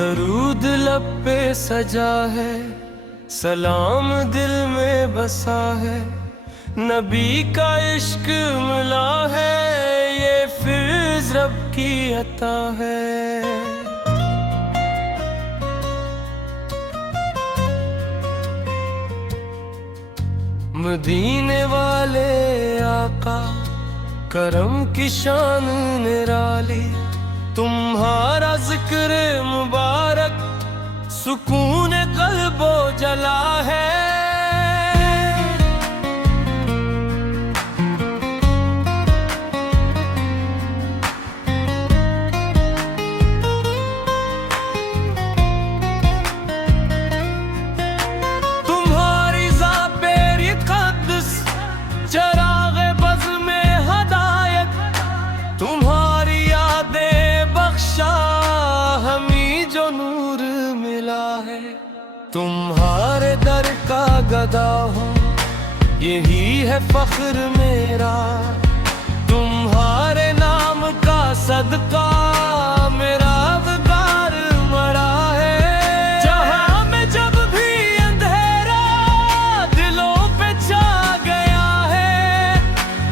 درود لب پہ سجا ہے، سلام دل میں بسا ہے، نبی کا عشق ملا ہے، یہ فیض رب کی عطا ہے۔ مدینے والے آقا کرم کی شان نرالی، تمہارا ذکر مبارک سکون قلب و جلا ہے۔ تمہاری ذات قدس چراغ بز میں ہدایت، تمہاری یادیں بخشا ہمیں جو نور ملا ہے۔ تمہارے در کا گدا ہوں یہی ہے فخر میرا، تمہارے نام کا صدقہ میرا وقار مرا ہے۔ جہاں میں جب بھی اندھیرا دلوں پہ چھا گیا ہے،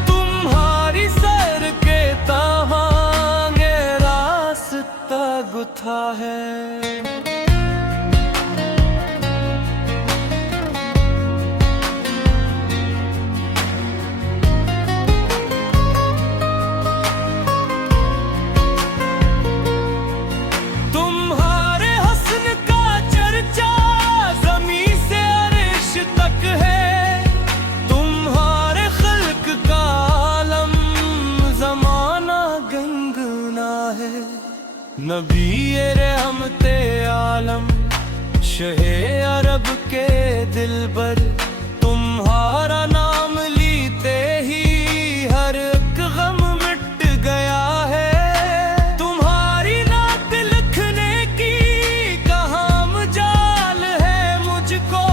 تمہاری سر کے تاہاں یہ راستہ گتھا ہے۔ نبی رحمت عالم شہ عرب کے دلبر، تمہارا نام لیتے ہی ہر ایک غم مٹ گیا ہے۔ تمہاری نعت لکھنے کی کہاں مجال ہے مجھ کو،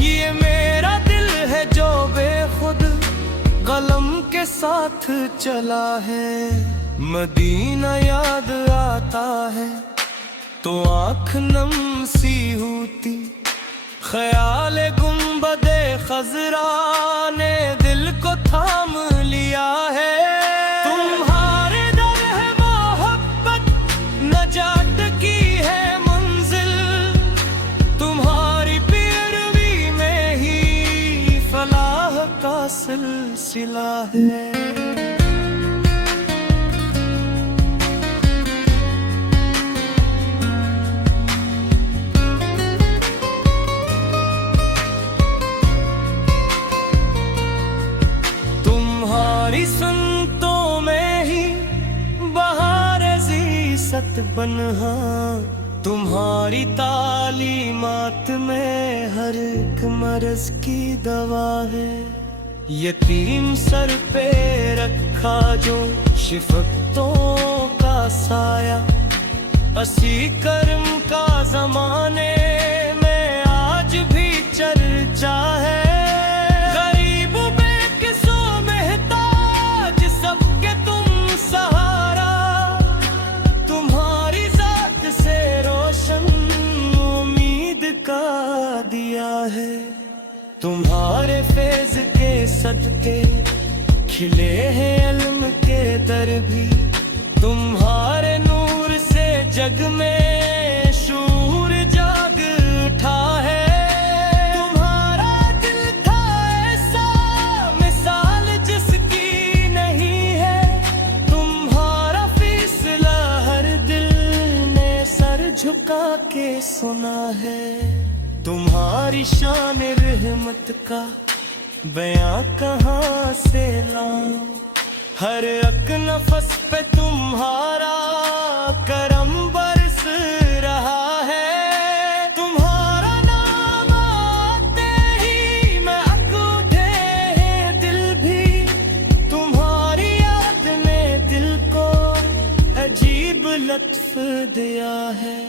یہ میرا دل ہے جو بے خود قلم کے ساتھ چلا ہے۔ مدینہ یاد آتا ہے تو آنکھ نم سی ہوتی، خیال گنبد خضرا نے دل کو تھام لیا ہے۔ تمہارے در ہے محبت نجات کی ہے منزل، تمہاری پیروی میں ہی فلاح کا سلسلہ ہے۔ تمہاری سنتوں میں ہی بہار عزیزت بنہا، تمہاری تعلیمات میں ہر ایک مرض کی دوا ہے۔ یتیم سر پہ رکھا جو شفقتوں کا سایہ، اسی کرم کا زمانے میں آج بھی چرچا ہے۔ تمہارے فیض کے صدقے کھلے ہیں علم کے در بھی، تمہارے نور سے جگ میں شعور جاگ اٹھا ہے۔ تمہارا دل تھا ایسا مثال جس کی نہیں ہے، تمہارا فیصلہ ہر دل نے سر جھکا کے سنا ہے۔ تمہاری شان رحمت کا بیاں کہاں سے لاؤں، ہر ایک نفس پہ تمہارا کرم برس رہا ہے۔ تمہارا نام آتے ہی میں اکھوٹے ہیں دل بھی، تمہاری یاد نے دل کو عجیب لطف دیا ہے۔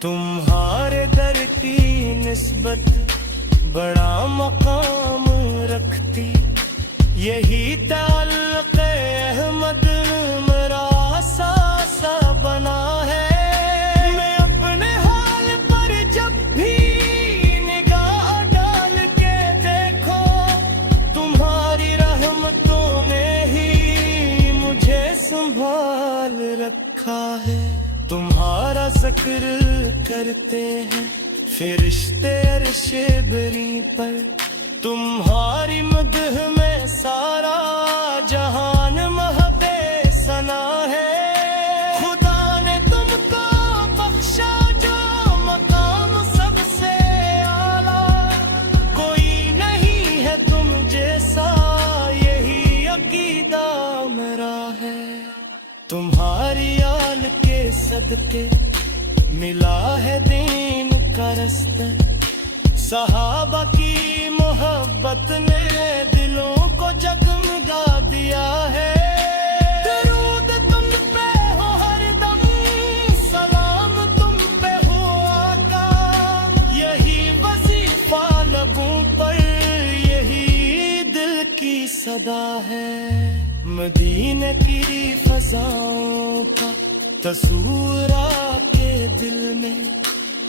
تمہارے در کی نسبت بڑا مقام رکھتی، یہی تعلق احمد میرا ساسا بنا ہے۔ میں اپنے ذکر کرتے ہیں فرشتے عرش بری پر، تمہاری مدح میں سارا جہان محب ثنا ہے۔ خدا نے تم کو بخشا جو مقام سب سے اعلیٰ، کوئی نہیں ہے تم جیسا یہی عقیدہ میرا ہے۔ تمہاری آل کے صدقے ملا ہے دین کا رستہ، صحابہ کی محبت نے دلوں کو جگمگا دیا ہے۔ درود تم پہ ہو ہر دم، سلام تم پہ ہو آقا، یہی وظیفہ لبوں پر، یہی دل کی صدا ہے۔ مدینے کی فضاؤں کا تصور آپ کے دل میں،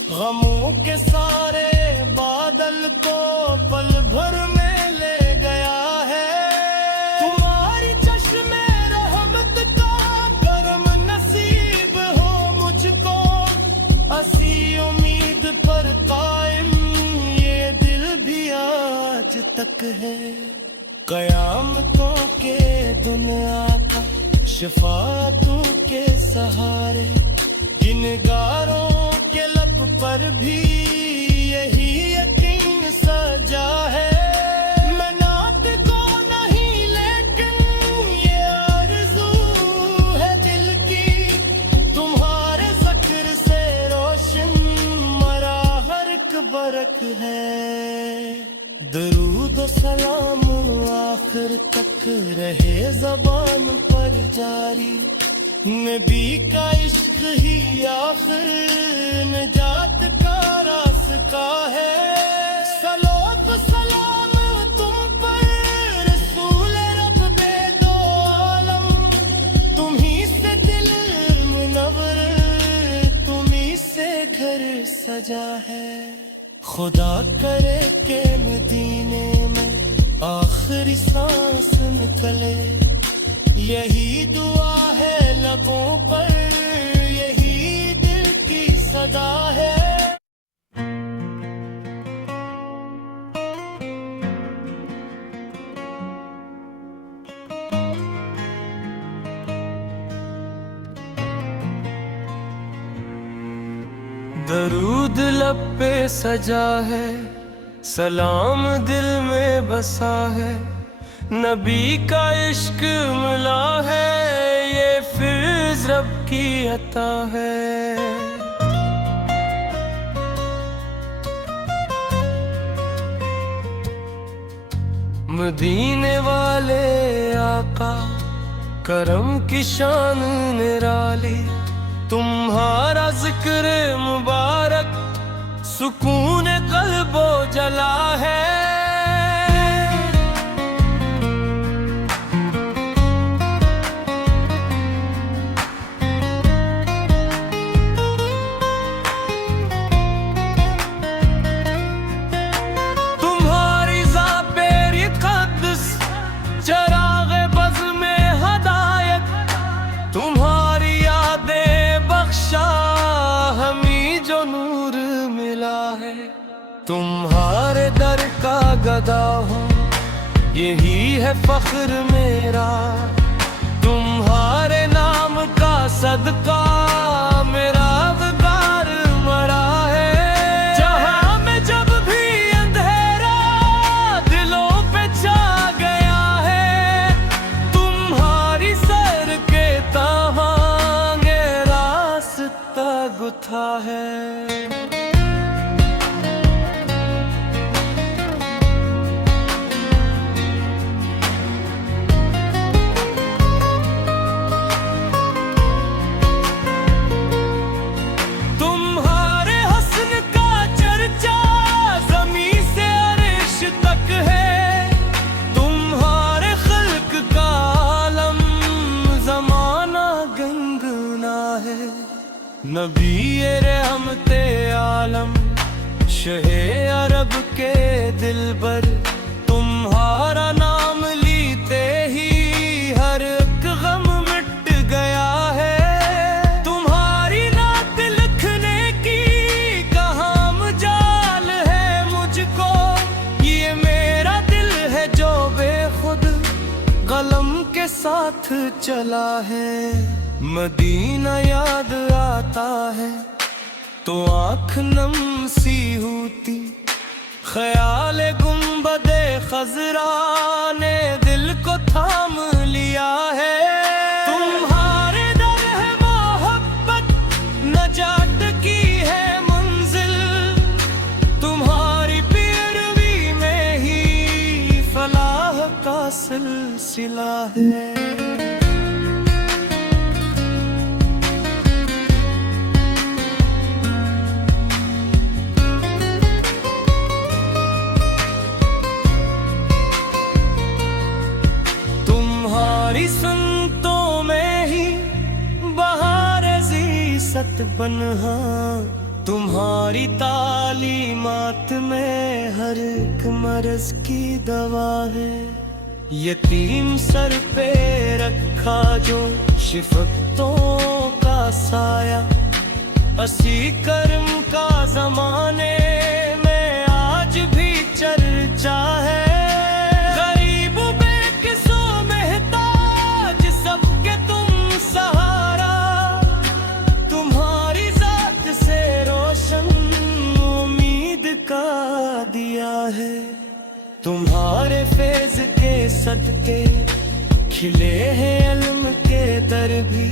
غموں کے سارے بادل کو پل بھر میں لے گیا ہے۔ تمہاری چشم رحمت کا کرم نصیب ہو مجھ کو، اسی امید پر قائم یہ دل بھی آج تک ہے۔ قیامتوں کے دنیا کا شفاعتوں کے سہارے، گنگاروں کے لب پر بھی یہی یقین سجا ہے۔ میں نعت کو نہیں لیکن یہ آرزو ہے دل کی، تمہارے ذکر سے روشن مرا ہر ایک برق ہے۔ درود و سلام آخر تک رہے زبان پر جاری، نبی کا عشق ہی آخر نجات کا راستہ ہے۔ صلوات و سلام تم پر رسول رب بے دو عالم، تمہیں سے دل منور، تمہیں سے گھر سجا ہے۔ خدا کرے کہ مدینے میں آخری سانس نکلے، یہی دعا ہے لبوں پر، یہی دل کی صدا ہے۔ درود لب پہ سجا ہے، سلام دل میں بسا ہے، نبی کا عشق ملا ہے، یہ فیض رب کی عطا ہے۔ مدینے والے آقا کرم کی شان نرالی، تمہارا ذکر مبارک سکون قلب و جلا ہے۔ تمہاری ذات پیری قدس چراغ بز میں ہدایت، تمہاری یادیں بخشا ہمیں جو نور ملا ہے۔ تمہارے در کا گدا ہوں یہی ہے فخر میرا، تمہارے نام کا صدقہ میرا وقار مرا ہے۔ جہاں میں جب بھی اندھیرا دلوں پہ چھا گیا ہے، تمہاری سر کے تاوانگ راستہ گتھا ہے۔ نبی رحمت عالم شہ عرب کے دلبر، تمہارا نام لیتے ہی ہر ایک غم مٹ گیا ہے۔ تمہاری نعت لکھ ساتھ چلا ہے۔ مدینہ یاد آتا ہے تو آنکھ نم سی ہوتی، خیال گنبد خضرا نے دل کو تھام لیا ہے۔ تمہارے در ہے محبت، نجات کی ہے منزل، تمہاری پیروی میں ہی فلاح کا سلسلہ ہے۔ تمہاری سنتوں میں ہی بہار عزیزت بنہا، تمہاری تعلیمات میں ہر ایک مرض کی دوا ہے۔ یتیم سر پہ رکھا جو شفقتوں کا سایہ، اسی کرم کا زمانے میں آج بھی چرچا ہے۔ تمہارے فیض کے صدقے کھلے ہیں علم کے در بھی،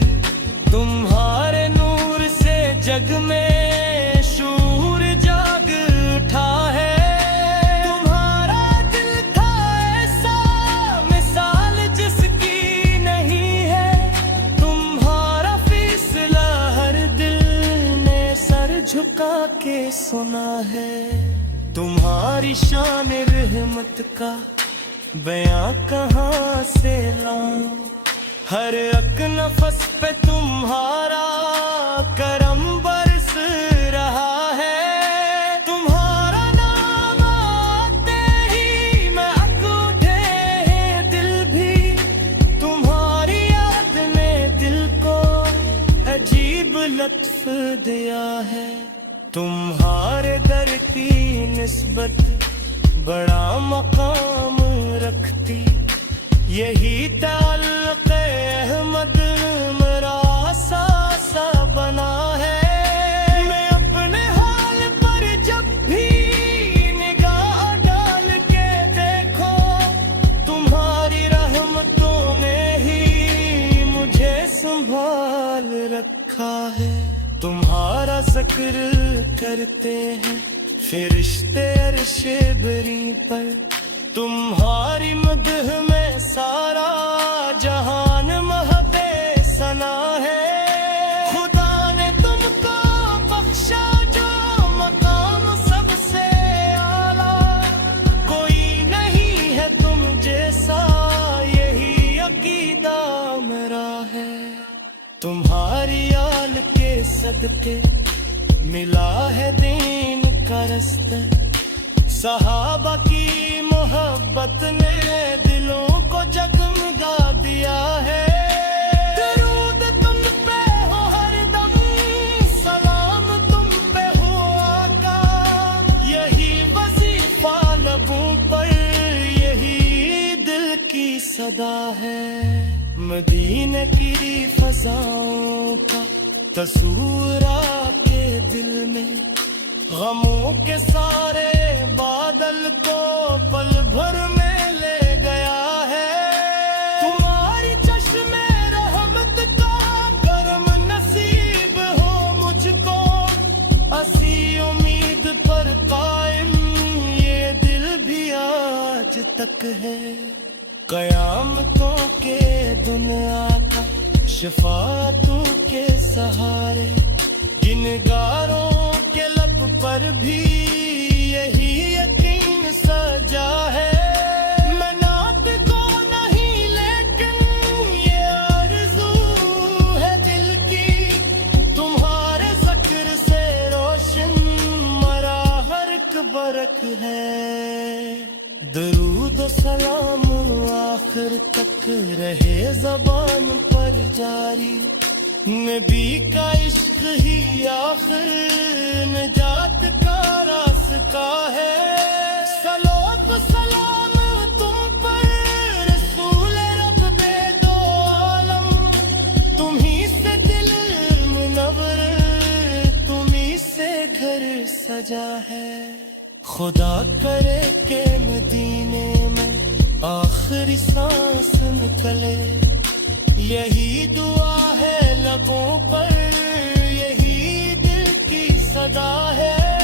تمہارے نور سے جگ میں شعور جاگ اٹھا ہے۔ تمہارا دل تھا ایسا مثال جس کی نہیں ہے، تمہارا فیصلہ ہر دل نے سر جھکا کے سنا ہے۔ تمہاری شان رحمت کا بیاں کہاں سے لاؤں، ہر ایک نفس پہ تمہارا کرم برس رہا ہے۔ تمہارا نام آتے ہی میں اٹھے ہیں دل بھی، تمہاری یاد نے دل کو عجیب لطف دیا ہے۔ تمہارے در کی نسبت بڑا مقام رکھتی، یہی تعلق احمد میرا ساسا بنا ہے۔ میں اپنے حال پر جب بھی نگاہ ڈال کے دیکھو، تمہاری رحمتوں نے ہی مجھے سنبھال رکھا ہے۔ تمہارا ذکر کرتے ہیں فرشتے عرش بری پر، تمہاری مدح میں سارا جہان مہد ثنا ہے۔ خدا نے تم کو بخشا جو مقام سب سے اعلیٰ، کوئی نہیں ہے تم جیسا یہی عقیدہ میرا ہے۔ تمہاری آل کے صدقے ملا ہے دین کا رستہ، صحابہ کی محبت نے دلوں کو جگمگا دیا ہے۔ درود تم پہ ہو ہر دم، سلام تم پہ ہو آقا، یہی وظیفہ لبوں پر، یہی دل کی صدا ہے۔ مدینہ کی فضاؤں کا تصور آپ کے دل میں، غموں کے سارے بادل کو پل بھر میں لے گیا ہے۔ تمہاری چشم رحمت کا کرم نصیب ہو مجھ کو، اسی امید پر قائم یہ دل بھی آج تک ہے۔ قیامتوں کے دنیا کا شفاعتوں کے سہارے، گنگاروں کے لب پر بھی یہی یقین سجا ہے۔ میں نعت کو نہیں لیکن یہ آرزو ہے دل کی، تمہارے ذکر سے روشن مرا ہر ایک برق ہے۔ درود و سلام آخر تک رہے زبان پر جاری، نبی کا عشق ہی آخر نجات کا راستہ ہے۔ صلوات و سلام تم پر رسول رب بے دو سجا ہے. خدا کرے کہ مدینے میں آخری سانس نکلے, یہی دعا ہے لبوں پر, یہی دل کی صدا ہے.